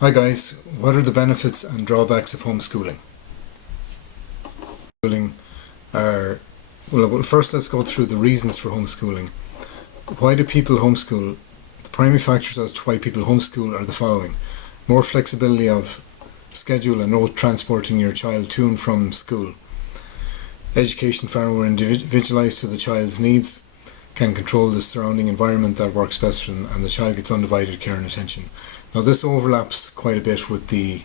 Hi guys, what are the benefits and drawbacks of homeschooling? Homeschooling well, first let's go through the reasons for homeschooling. Why do people homeschool? The primary factors as to why people homeschool are the following. More flexibility of schedule and no transporting your child to and from school. Education far more individualized to the child's needs, can control the surrounding environment that works best for them, and the child gets undivided care and attention. Now this overlaps quite a bit with the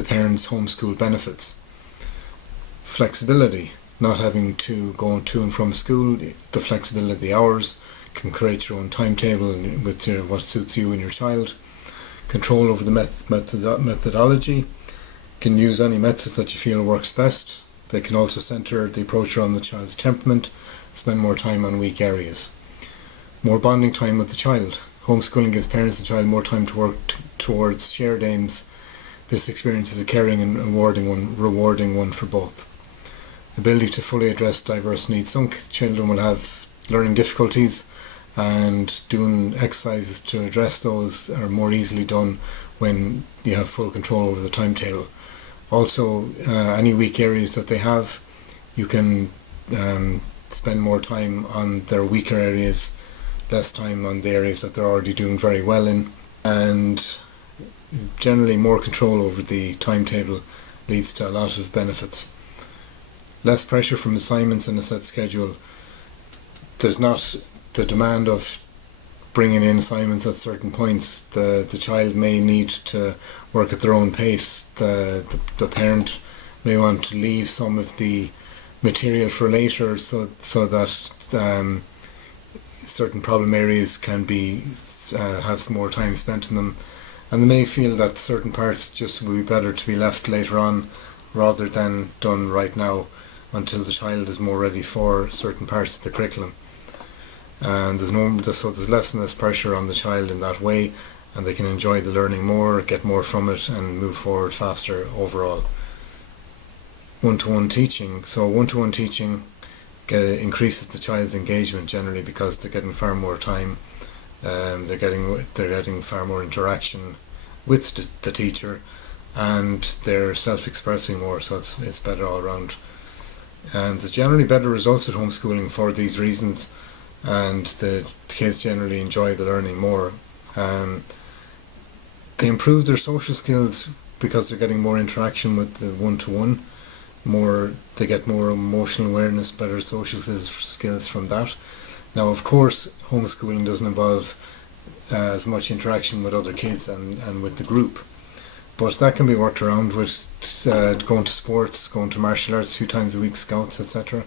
parents' homeschool benefits. Flexibility, not having to go to and from school, the flexibility of the hours, can create your own timetable with what suits you and your child. Control over the methodology, can use any methods that you feel works best. They can also centre the approach around the child's temperament, spend more time on weak areas. More bonding time with the child. Homeschooling gives parents and child more time to work towards shared aims. This experience is a caring and rewarding one for both. Ability to fully address diverse needs. Some children will have learning difficulties, and doing exercises to address those are more easily done when you have full control over the timetable. Also, any weak areas that they have, you can spend more time on their weaker areas, less time on the areas that they're already doing very well in, and generally more control over the timetable leads to a lot of benefits. Less pressure from assignments and a set schedule. There's not the demand of bringing in assignments at certain points. The child may need to work at their own pace. The parent may want to leave some of the material for later so that certain problem areas can be have some more time spent in them, and they may feel that certain parts just would be better to be left later on rather than done right now until the child is more ready for certain parts of the curriculum. And there's less and less pressure on the child in that way, and they can enjoy the learning more, get more from it, and move forward faster overall. One-to-one teaching. So one-to-one teaching increases the child's engagement generally because they're getting far more time. They're getting far more interaction with the teacher, and they're self-expressing more. So it's better all around. And there's generally better results at homeschooling for these reasons, and the kids generally enjoy the learning more. They improve their social skills because they're getting more interaction with the one-to-one. They get more emotional awareness, better social skills from that. Now, of course, homeschooling doesn't involve as much interaction with other kids and with the group, but that can be worked around with going to sports, going to martial arts a few times a week, scouts, etc.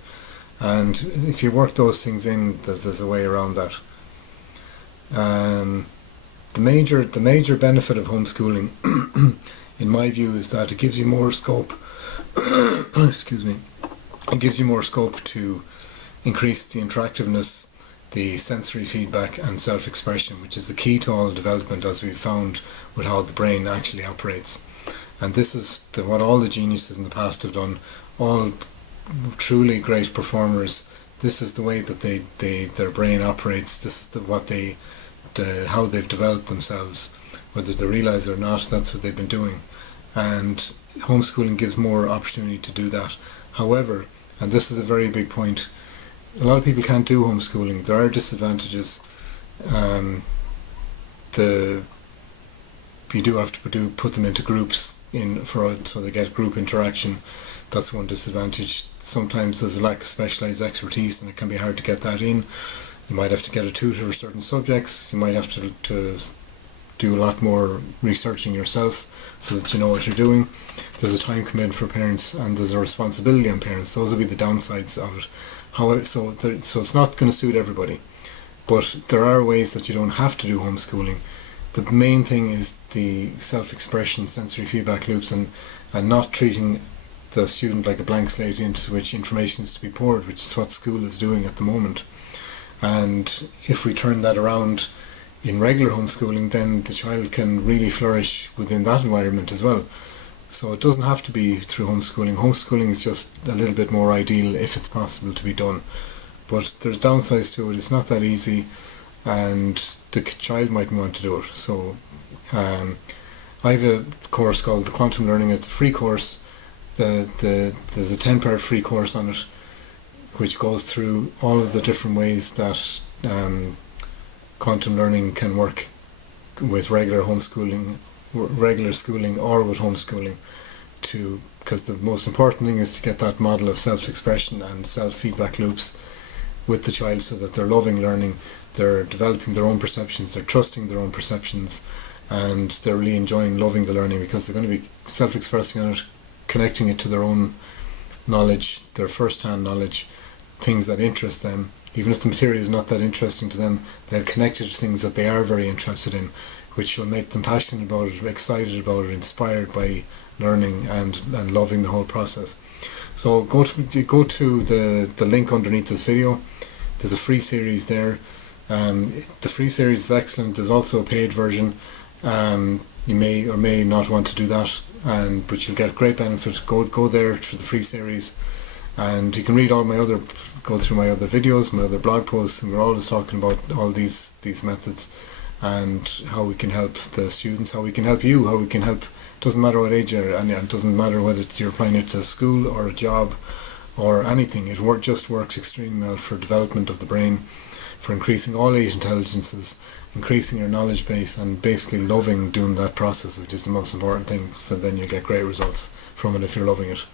And if you work those things in, there's a way around that. The major benefit of homeschooling, in my view, is that it gives you more scope. Excuse me. It gives you more scope to increase the interactiveness, the sensory feedback, and self-expression, which is the key to all development, as we've found with how the brain actually operates. And this is what all the geniuses in the past have done. All truly great performers, this is the way that their brain operates. This is how they've developed themselves. Whether they realize it or not, that's what they've been doing. And homeschooling gives more opportunity to do that. However, and this is a very big point, a lot of people can't do homeschooling. There are disadvantages. You do have to put them into groups so they get group interaction. That's one disadvantage. Sometimes there's a lack of specialised expertise, and it can be hard to get that in. You might have to get a tutor for certain subjects. You might have to do a lot more researching yourself so that you know what you're doing. There's a time commitment for parents, and there's a responsibility on parents. Those will be the downsides of it. However, so it's not going to suit everybody, but there are ways that you don't have to do homeschooling. The main thing is the self-expression, sensory feedback loops, and not treating the student like a blank slate into which information is to be poured, which is what school is doing at the moment. And if we turn that around in regular homeschooling, then the child can really flourish within that environment as well. So it doesn't have to be through homeschooling. Homeschooling is just a little bit more ideal if it's possible to be done. But there's downsides to it. It's not that easy, and the child mightn't want to do it. So I have a course called the Quantum Learning. It's a free course. There's a 10-part free course on it, which goes through all of the different ways that quantum learning can work with regular schooling, or with homeschooling. Because the most important thing is to get that model of self-expression and self-feedback loops with the child, so that they're loving learning, they're developing their own perceptions, they're trusting their own perceptions, and they're really enjoying loving the learning, because they're going to be self-expressing on it, connecting it to their own knowledge, their first-hand knowledge, things that interest them. Even if the material is not that interesting to them, they'll connect it to things that they are very interested in, which will make them passionate about it, excited about it, inspired by learning and loving the whole process. So go to the link underneath this video. There's a free series there. The free series is excellent. There's also a paid version. You may or may not want to do that, but you'll get great benefit. Go there for the free series, and you can read go through my other videos, my other blog posts, and we're always talking about all these methods and how we can help the students, how we can help you, how we can help. It doesn't matter what age you're, and it doesn't matter whether you're applying it to school or a job or anything. It just works extremely well for development of the brain, for increasing all age intelligences, increasing your knowledge base, and basically loving doing that process, which is the most important thing. So then you get great results from it if you're loving it.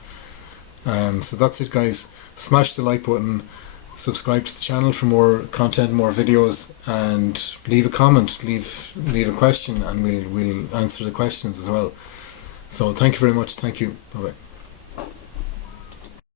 So that's it, guys. Smash the like button, subscribe to the channel for more content, more videos, and leave a comment, leave a question, and we'll answer the questions as well. So thank you very much. Thank you. Bye bye.